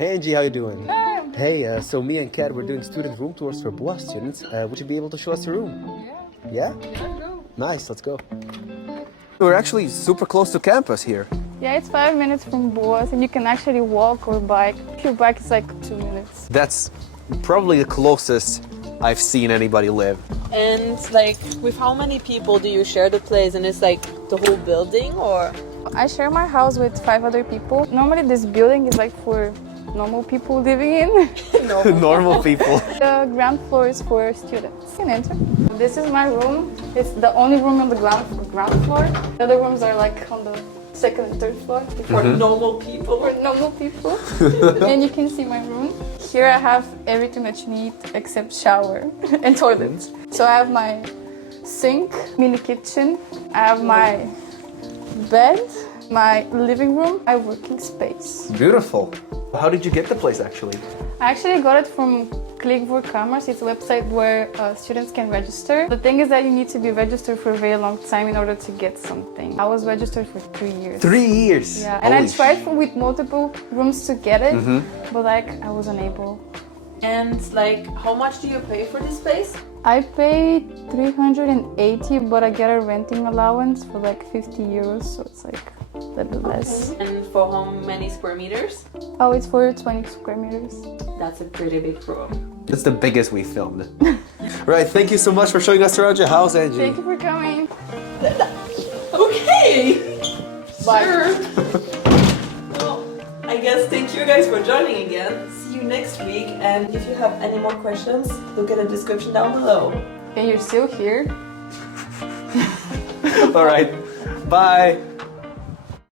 Hey Angie, how you doing? Hi. Hey, so me and Kat, we're doing student room tours for BUA students. Would you be able to show us the room? Yeah. Yeah? Yeah, go. Nice, let's go. We're actually super close to campus here. Yeah, it's 5 minutes from Boas, and you can actually walk or bike. If you bike, it's like 2 minutes. That's probably the closest I've seen anybody live. And like, with how many people do you share the place? And it's like the whole building, or? I share my house with 5 other people. Normally, this building is like for normal people living in. Normal people. The ground floor is for students. You can enter. This is my room. It's the only room on the ground floor. The other rooms are like on the second and third floor. For normal people. For normal people. And you can see my room. Here I have everything that you need except shower and toilet. So I have my sink, mini kitchen. I have my bed, my living room, my working space. Beautiful. How did you get the place actually? I actually got it from Click for Commerce. It's a website where students can register. The thing is that you need to be registered for a very long time in order to get something. I was registered for 3 years. 3 years? Yeah, and I tried with multiple rooms to get it, but like I was unable. And like, how much do you pay for this place? I paid 380, but I get a renting allowance for like 50 euros, so it's like a little less. And for how many square meters? Oh, it's for 20 square meters. That's a pretty big room. It's the biggest we filmed. Right, thank you so much for showing us around your house, Angie. Thank you for coming. Okay! Bye. Sure. Well, I guess thank you guys for joining again. See you next week. And if you have any more questions, look at the description down below. And you're still here? All right, bye.